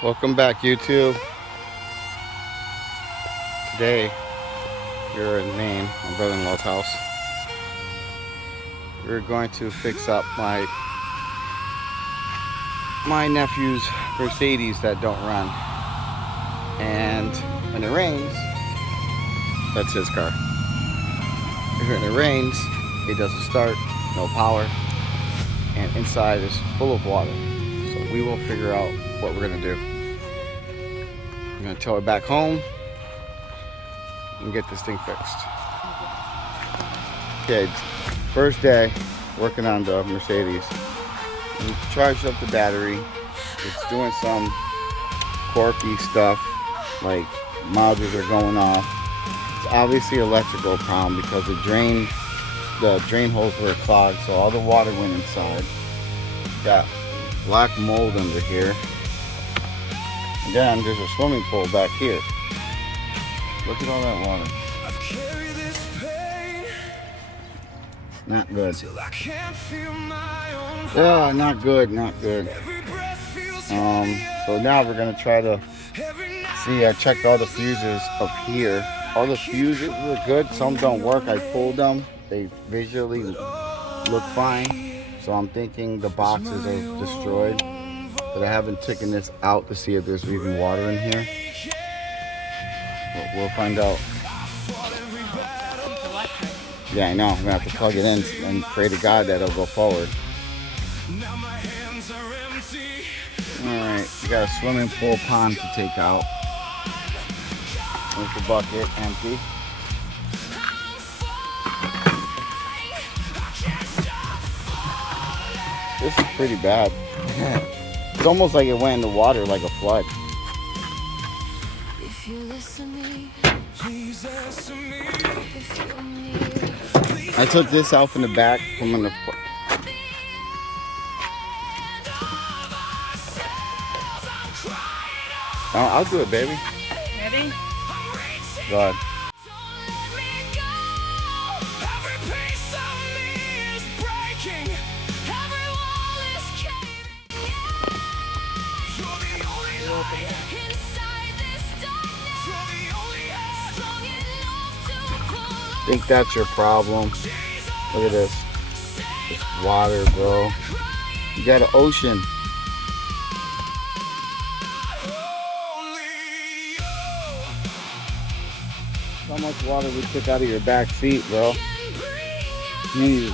Welcome back, YouTube. Today we're in Maine, my brother-in-law's house. We're going to fix up my nephew's Mercedes that don't run. And when it rains, that's his car. When it rains, it doesn't start, no power, and inside is full of water. So we will figure out what we're gonna do. I'm gonna tow it back home and get this thing fixed. Okay, first day working on the Mercedes. We charged up the battery. It's doing some quirky stuff, like modules are going off. It's obviously an electrical problem because the drain holes were clogged, so all the water went inside. Got black mold under here. And then there's a swimming pool back here. Look at all that water. Not good. Yeah, not good, not good. So now we're gonna try to see. I checked all the fuses up here. All the fuses were good. Some don't work. I pulled them. They visually look fine. So I'm thinking the boxes are destroyed. But I haven't taken this out to see if there's even water in here. But we'll find out. Yeah, I know. I'm gonna have to plug it in and pray to God that it'll go forward. Alright, we got a swimming pool pond to take out. There's the bucket, empty. This is pretty bad. It's almost like it went in the water like a flood. I took this out from the back from the. I'll do it, baby. Ready? Go ahead. I think that's your problem. Look at this. This water, bro. You got an ocean. How much water we took out of your back seat, bro? Jeez.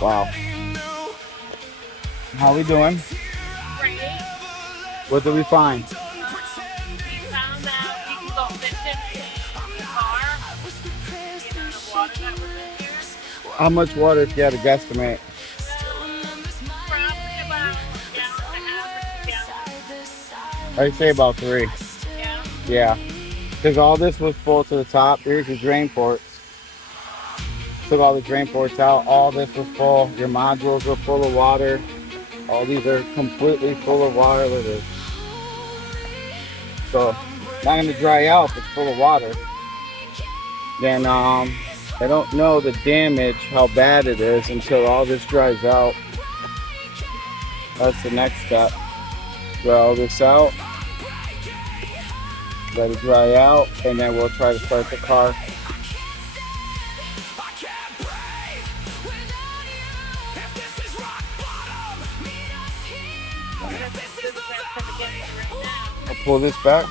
Wow. How we doing? Great. What did we find? We found that we can go fishing in the car. The amount of water that was in here. How much water if you had to guesstimate? Probably about a gallon and a half or 2 gallons. I'd say about 3. Yeah. Yeah. Because all this was full to the top. Here's your drain ports. Took all the drain ports out. All this was full. Your modules were full of water. All these are completely full of water. Look at this. So, not going to dry out if it's full of water. Then, I don't know the damage, how bad it is until all this dries out. That's the next step. Dry all this out. Let it dry out, and then we'll try to start the car. I'll pull this back.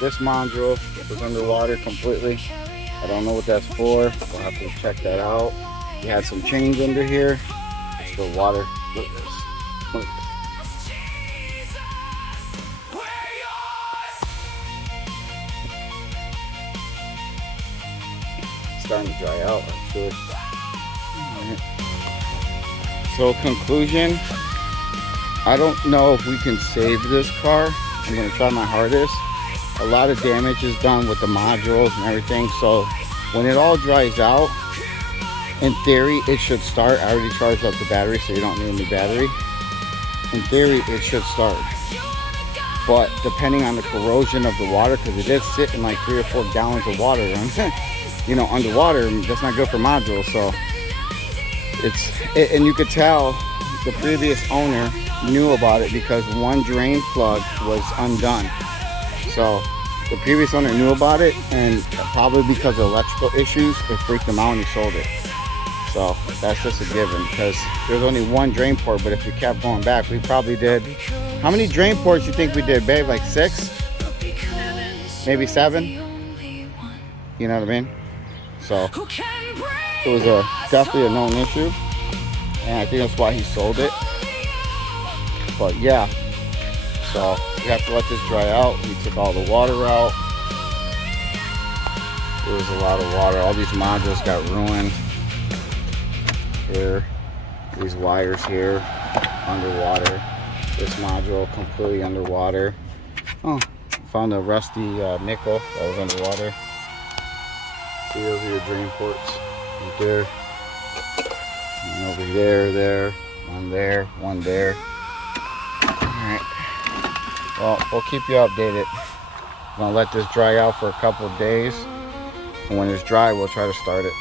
This module was underwater completely. I don't know what that's for. We'll have to check that out. We had some chains under here. Still water. Look at this. Look at this. It's starting to dry out, I'm sure. So conclusion, I don't know if we can save this car. I'm gonna try my hardest. A lot of damage is done with the modules and everything, so when it all dries out, in theory it should start. I already charged up the battery, so you don't need a new battery. In theory it should start, but depending on the corrosion of the water, because it is sitting like 3 or 4 gallons of water on you know, underwater. That's not good for modules. So and you could tell the previous owner knew about it because one drain plug was undone. So the previous owner knew about it, and probably because of electrical issues, it freaked him out and he sold it. So that's just a given, because there's only one drain port, but if we kept going back, we probably did. How many drain ports you think we did, babe? Like 6? Maybe 7? You know what I mean? So it was definitely a known issue, and I think that's why he sold it. But yeah, so we have to let this dry out. We took all the water out. There was a lot of water. All these modules got ruined. Here, these wires here, underwater. This module completely underwater. Oh, found a rusty nickel that was underwater. See, those are your drain ports. Right there. And over there, one there, one there. Alright. Well, we'll keep you updated. I'm gonna let this dry out for a couple of days. And when it's dry, we'll try to start it.